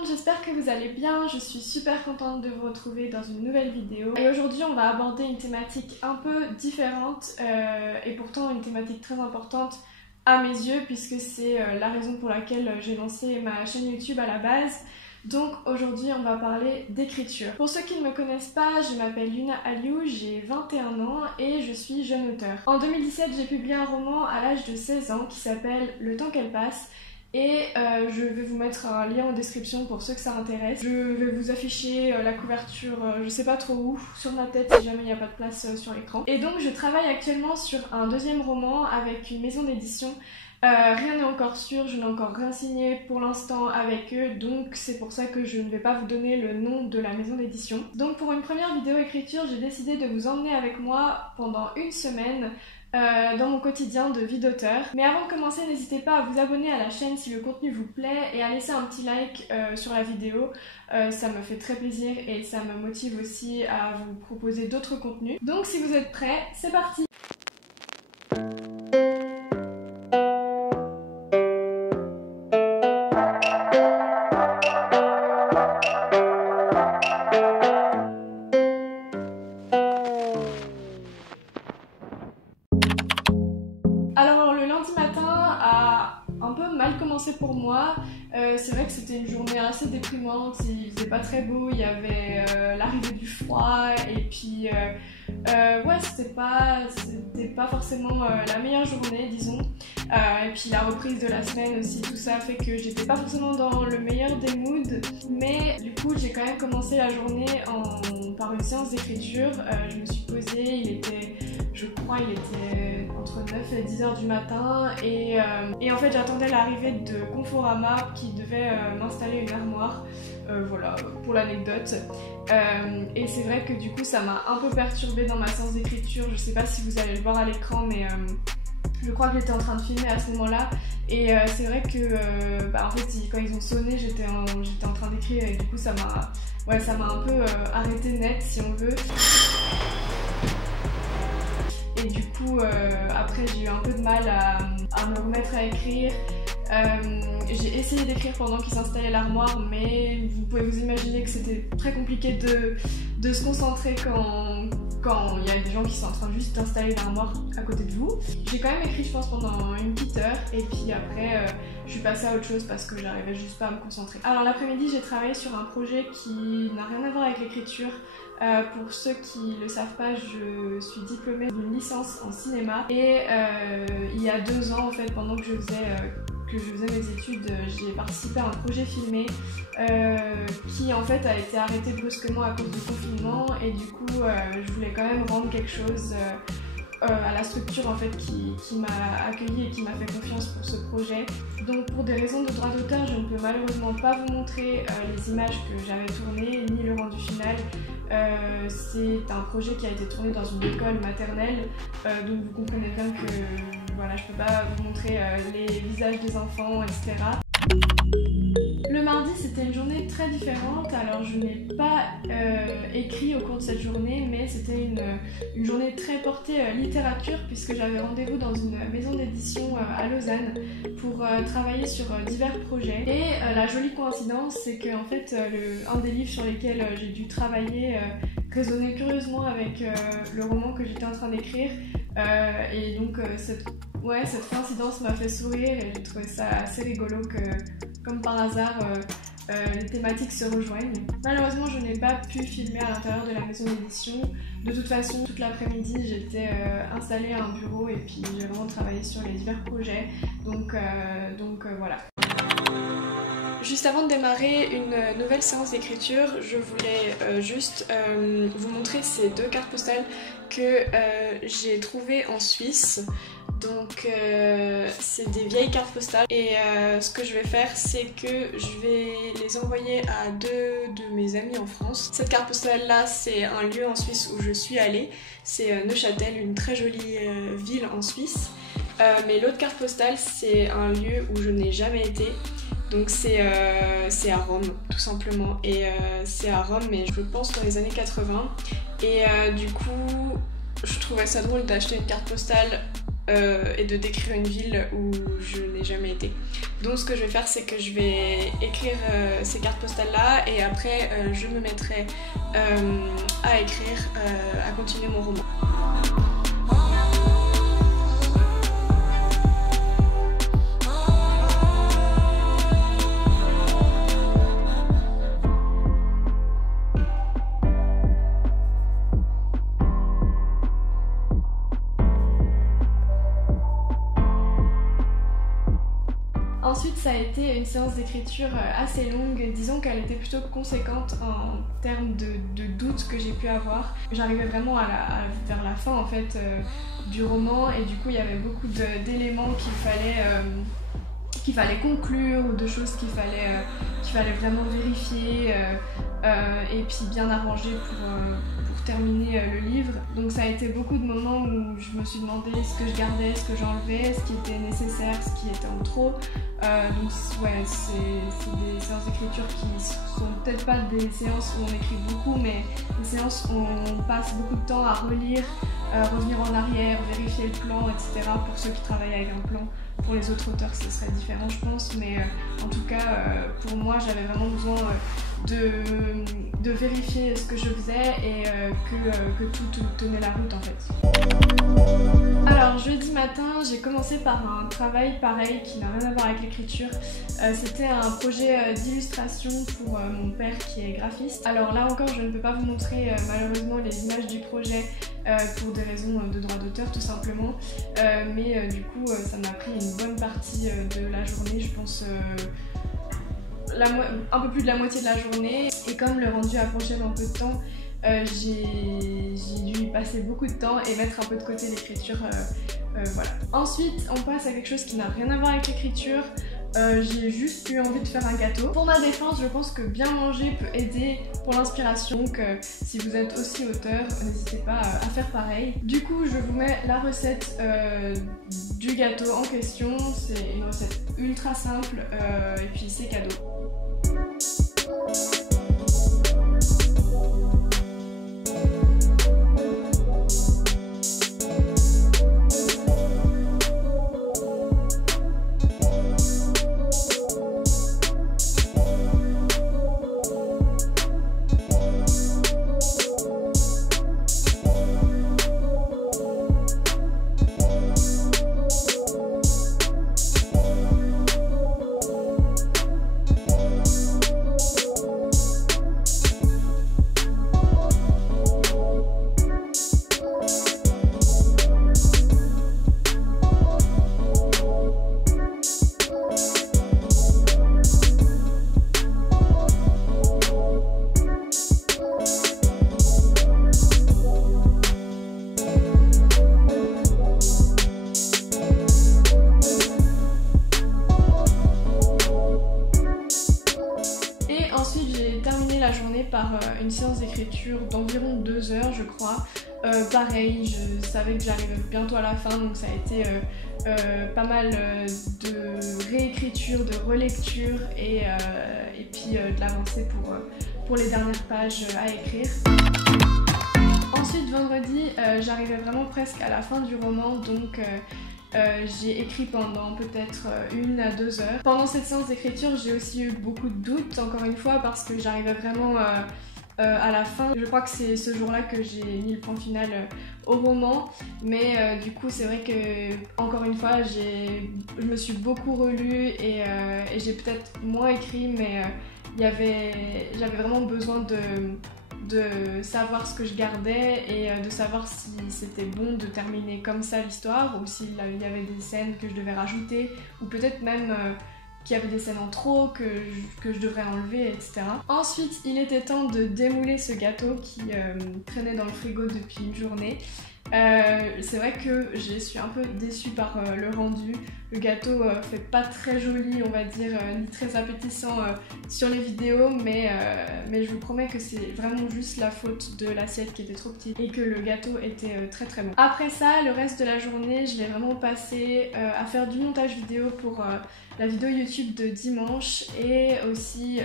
monde, j'espère que vous allez bien. Je suis super contente de vous retrouver dans une nouvelle vidéo. Et aujourd'hui on va aborder une thématique un peu différente et pourtant une thématique très importante à mes yeux puisque c'est la raison pour laquelle j'ai lancé ma chaîne YouTube à la base. Donc aujourd'hui on va parler d'écriture. Pour ceux qui ne me connaissent pas, je m'appelle Yuna Aliou, j'ai 21 ans et je suis jeune auteure. En 2017 j'ai publié un roman à l'âge de 16 ans qui s'appelle Le temps qu'elle passe. Et je vais vous mettre un lien en description pour ceux que ça intéresse. Je vais vous afficher la couverture, je sais pas trop où, sur ma tête si jamais il n'y a pas de place sur l'écran. Et donc je travaille actuellement sur un deuxième roman avec une maison d'édition. Rien n'est encore sûr, je n'ai encore rien signé pour l'instant avec eux, donc c'est pour ça que je ne vais pas vous donner le nom de la maison d'édition. Donc pour une première vidéo écriture, j'ai décidé de vous emmener avec moi pendant une semaine dans mon quotidien de vie d'auteur. Mais avant de commencer, n'hésitez pas à vous abonner à la chaîne si le contenu vous plaît et à laisser un petit like sur la vidéo. Ça me fait très plaisir et ça me motive aussi à vous proposer d'autres contenus. Donc si vous êtes prêts, c'est parti! Alors le lundi matin a un peu mal commencé pour moi. C'est vrai que c'était une journée assez déprimante, il faisait pas très beau, il y avait l'arrivée du froid et puis ouais, c'était pas forcément la meilleure journée, disons. Et puis la reprise de la semaine aussi, tout ça fait que j'étais pas forcément dans le meilleur des moods. Mais du coup j'ai quand même commencé la journée par une séance d'écriture. Je me suis posée, je crois il était entre 9 et 10 heures du matin et en fait j'attendais l'arrivée de Conforama qui devait m'installer une armoire, voilà pour l'anecdote. Et c'est vrai que du coup ça m'a un peu perturbée dans ma séance d'écriture. Je sais pas si vous allez le voir à l'écran, mais je crois que j'étais en train de filmer à ce moment-là et c'est vrai que en fait quand ils ont sonné j'étais en train d'écrire et du coup ça m'a un peu arrêté net si on veut. Et du coup après j'ai eu un peu de mal à me remettre à écrire. J'ai essayé d'écrire pendant qu'ils s'installaient l'armoire, mais vous pouvez vous imaginer que c'était très compliqué de se concentrer quand il y a des gens qui sont en train de juste d'installer l'armoire à côté de vous. J'ai quand même écrit je pense pendant une petite heure et puis après je suis passée à autre chose parce que j'arrivais juste pas à me concentrer. Alors l'après-midi j'ai travaillé sur un projet qui n'a rien à voir avec l'écriture. Pour ceux qui le savent pas, je suis diplômée d'une licence en cinéma et il y a 2 ans en fait, pendant que je faisais mes études, j'ai participé à un projet filmé qui en fait a été arrêté brusquement à cause du confinement et du coup je voulais quand même rendre quelque chose à la structure en fait qui m'a accueillie et qui m'a fait confiance pour ce projet. Donc pour des raisons de droit d'auteur, je ne peux malheureusement pas vous montrer les images que j'avais tournées ni le rendu final. C'est un projet qui a été tourné dans une école maternelle, donc vous comprenez bien que voilà, je peux pas vous montrer les visages des enfants, etc. Le mardi c'était une journée très différente, alors je n'ai pas écrit au cours de cette journée, mais c'était une journée très portée littérature puisque j'avais rendez-vous dans une maison d'édition à Lausanne pour travailler sur divers projets. Et la jolie coïncidence c'est que en fait un des livres sur lesquels j'ai dû travailler résonnait curieusement avec le roman que j'étais en train d'écrire et donc cette coïncidence m'a fait sourire et j'ai trouvé ça assez rigolo que comme par hasard les thématiques se rejoignent. Malheureusement je n'ai pas pu filmer à l'intérieur de la maison d'édition. De toute façon toute l'après-midi j'étais installée à un bureau et puis j'ai vraiment travaillé sur les divers projets. Donc voilà. Juste avant de démarrer une nouvelle séance d'écriture, je voulais juste vous montrer ces 2 cartes postales que j'ai trouvées en Suisse. Donc c'est des vieilles cartes postales et ce que je vais faire c'est que je vais les envoyer à 2 de mes amis en France. Cette carte postale là c'est un lieu en Suisse où je suis allée, c'est Neuchâtel, une très jolie ville en Suisse. Mais l'autre carte postale c'est un lieu où je n'ai jamais été. Donc c'est à Rome tout simplement et c'est à Rome mais je pense dans les années 80 et du coup je trouvais ça drôle d'acheter une carte postale et de décrire une ville où je n'ai jamais été. Donc ce que je vais faire, c'est que je vais écrire ces cartes postales là et après je me mettrai à écrire, à continuer mon roman. Ensuite, ça a été une séance d'écriture assez longue, disons qu'elle était plutôt conséquente en termes de doutes que j'ai pu avoir. J'arrivais vraiment vers la fin en fait du roman et du coup il y avait beaucoup d'éléments qu'il fallait conclure ou de choses qu'il fallait vraiment vérifier et puis bien arranger pour terminer le livre. Donc ça a été beaucoup de moments où je me suis demandé ce que je gardais, ce que j'enlevais, ce qui était nécessaire, ce qui était en trop. Donc ouais, c'est des séances d'écriture qui sont peut-être pas des séances où on écrit beaucoup, mais des séances où on passe beaucoup de temps à relire, revenir en arrière, vérifier le plan, etc. Pour ceux qui travaillent avec un plan. Pour les autres auteurs, ce serait différent, je pense, mais en tout cas, pour moi, j'avais vraiment besoin de vérifier ce que je faisais et que tout tenait la route en fait. Alors, jeudi matin, j'ai commencé par un travail pareil qui n'a rien à voir avec l'écriture. C'était un projet d'illustration pour mon père qui est graphiste. Alors là encore, je ne peux pas vous montrer malheureusement les images du projet pour des raisons de droit d'auteur tout simplement. Mais du coup, ça m'a pris une bonne partie de la journée, je pense un peu plus de la moitié de la journée. Et comme le rendu approchait dans peu de temps, j'ai dû y passer beaucoup de temps et mettre un peu de côté l'écriture. Voilà. Ensuite, on passe à quelque chose qui n'a rien à voir avec l'écriture. J'ai juste eu envie de faire un gâteau. Pour ma défense, je pense que bien manger peut aider pour l'inspiration. Donc si vous êtes aussi auteur, n'hésitez pas à faire pareil. Du coup, je vous mets la recette du gâteau en question. C'est une recette ultra simple et puis c'est cadeau. Par une séance d'écriture d'environ 2 heures je crois. Pareil, je savais que j'arrivais bientôt à la fin, donc ça a été pas mal de réécriture, de relecture et puis de l'avancée pour les dernières pages à écrire. Ensuite vendredi, j'arrivais vraiment presque à la fin du roman, donc j'ai écrit pendant peut-être 1 à 2 heures. Pendant cette séance d'écriture, j'ai aussi eu beaucoup de doutes, encore une fois, parce que j'arrivais vraiment à la fin. Je crois que c'est ce jour-là que j'ai mis le point final au roman, mais du coup c'est vrai que, encore une fois, je me suis beaucoup relue et j'ai peut-être moins écrit, mais j'avais vraiment besoin de savoir ce que je gardais et de savoir si c'était bon de terminer comme ça l'histoire ou s'il y avait des scènes que je devais rajouter ou peut-être même qu'il y avait des scènes en trop que je devrais enlever, etc. Ensuite, il était temps de démouler ce gâteau qui traînait dans le frigo depuis une journée. C'est vrai que je suis un peu déçue par le rendu. Le gâteau fait pas très joli, on va dire, ni très appétissant sur les vidéos, mais je vous promets que c'est vraiment juste la faute de l'assiette qui était trop petite et que le gâteau était très très bon. Après ça, le reste de la journée, je l'ai vraiment passé à faire du montage vidéo pour la vidéo YouTube de dimanche et aussi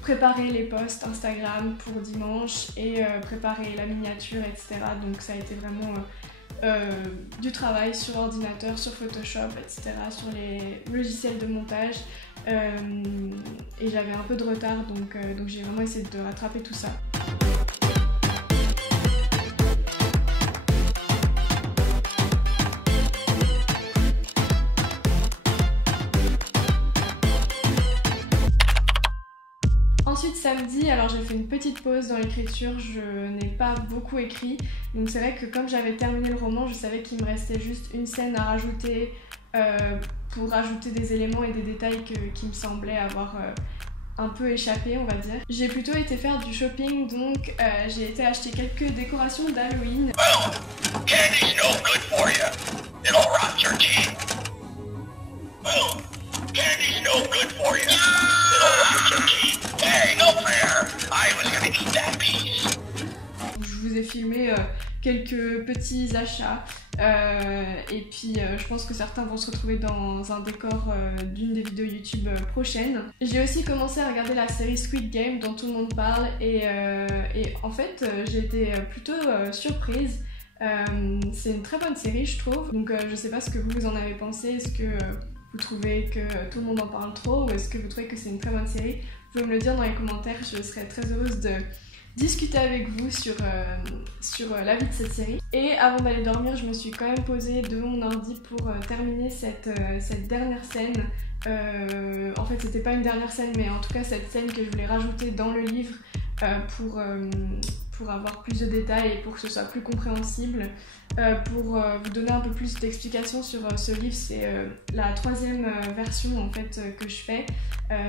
préparer les posts Instagram pour dimanche et préparer la miniature, etc. Donc ça a été vraiment du travail sur ordinateur, sur Photoshop, etc., sur les logiciels de montage. Et j'avais un peu de retard, donc j'ai vraiment essayé de rattraper tout ça. Ensuite samedi, alors j'ai fait une petite pause dans l'écriture, je n'ai pas beaucoup écrit, donc c'est vrai que comme j'avais terminé le roman, je savais qu'il me restait juste une scène à rajouter pour rajouter des éléments et des détails qui me semblaient avoir un peu échappé, on va dire. J'ai plutôt été faire du shopping, donc j'ai été acheter quelques décorations d'Halloween. Candy's no good for you. It'll rot your teeth. Candy's no good for you. It'll rot your teeth. Hey, no fair. I was gonna eat that piece. Je vous ai filmé quelques petits achats et puis je pense que certains vont se retrouver dans un décor d'une des vidéos YouTube prochaines. J'ai aussi commencé à regarder la série Squid Game dont tout le monde parle et en fait j'ai été plutôt surprise. C'est une très bonne série je trouve, donc je sais pas ce que vous en avez pensé. Est-ce que vous trouvez que tout le monde en parle trop ou est-ce que vous trouvez que c'est une très bonne série? Vous pouvez me le dire dans les commentaires, je serais très heureuse de discuter avec vous sur l'avis de cette série. Et avant d'aller dormir, je me suis quand même posée devant mon ordi pour terminer cette dernière scène. En fait, c'était pas une dernière scène, mais en tout cas cette scène que je voulais rajouter dans le livre pour avoir plus de détails et pour que ce soit plus compréhensible. Pour vous donner un peu plus d'explications sur ce livre, c'est la 3e version en fait que je fais.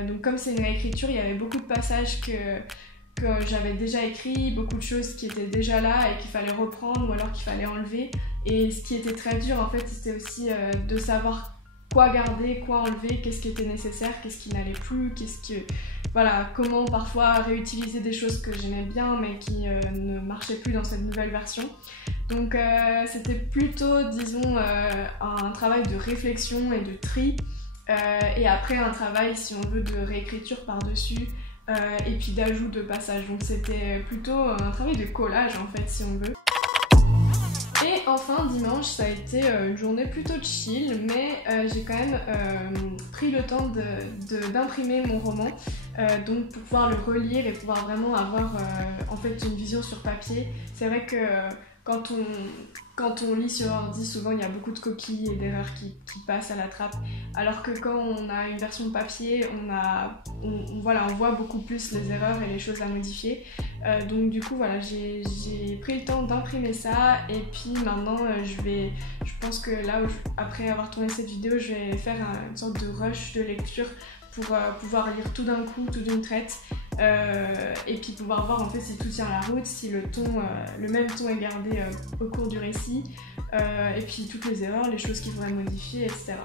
Donc comme c'est une réécriture, il y avait beaucoup de passages que j'avais déjà écrit, beaucoup de choses qui étaient déjà là et qu'il fallait reprendre ou alors qu'il fallait enlever. Et ce qui était très dur en fait, c'était aussi de savoir quoi garder, quoi enlever, qu'est-ce qui était nécessaire, qu'est-ce qui n'allait plus, voilà, comment parfois réutiliser des choses que j'aimais bien mais qui ne marchaient plus dans cette nouvelle version. Donc c'était plutôt, disons, un travail de réflexion et de tri et après un travail, si on veut, de réécriture par-dessus et puis d'ajout de passages. Donc c'était plutôt un travail de collage en fait, si on veut. Et enfin dimanche ça a été une journée plutôt chill, mais j'ai quand même pris le temps d'imprimer mon roman, donc pour pouvoir le relire et pouvoir vraiment avoir en fait une vision sur papier. C'est vrai que quand on lit sur ordi, souvent il y a beaucoup de coquilles et d'erreurs qui passent à la trappe, alors que quand on a une version papier, on voit beaucoup plus les erreurs et les choses à modifier. Donc du coup voilà, j'ai pris le temps d'imprimer ça et puis maintenant je pense que là, après avoir tourné cette vidéo, je vais faire une sorte de rush de lecture pour pouvoir lire tout d'un coup, tout d'une traite, et puis pouvoir voir en fait si tout tient la route, si le même ton est gardé au cours du récit, et puis toutes les erreurs, les choses qu'il faudrait modifier, etc.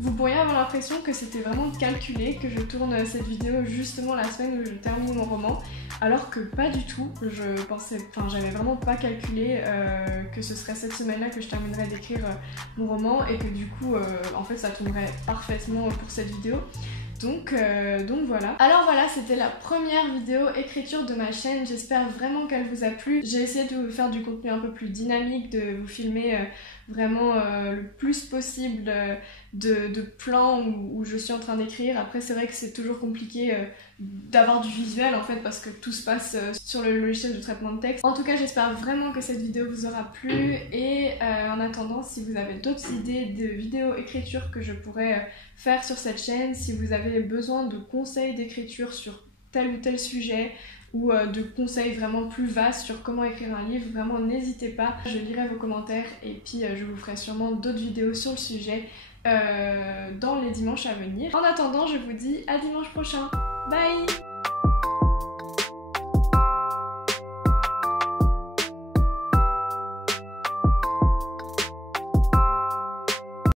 Vous pourriez avoir l'impression que c'était vraiment calculé, que je tourne cette vidéo justement la semaine où je termine mon roman, alors que pas du tout. J'avais vraiment pas calculé que ce serait cette semaine-là que je terminerais d'écrire mon roman et que du coup, en fait, ça tomberait parfaitement pour cette vidéo. Donc voilà. Alors voilà, c'était la première vidéo écriture de ma chaîne, j'espère vraiment qu'elle vous a plu. J'ai essayé de vous faire du contenu un peu plus dynamique, de vous filmer vraiment le plus possible de plans où je suis en train d'écrire. Après c'est vrai que c'est toujours compliqué d'avoir du visuel en fait parce que tout se passe sur le logiciel de traitement de texte. En tout cas j'espère vraiment que cette vidéo vous aura plu et en attendant, si vous avez d'autres idées de vidéos écriture que je pourrais faire sur cette chaîne, si vous avez besoin de conseils d'écriture sur tel ou tel sujet ou de conseils vraiment plus vastes sur comment écrire un livre, vraiment n'hésitez pas, je lirai vos commentaires et puis je vous ferai sûrement d'autres vidéos sur le sujet dans les dimanches à venir. En attendant, je vous dis à dimanche prochain. Bye!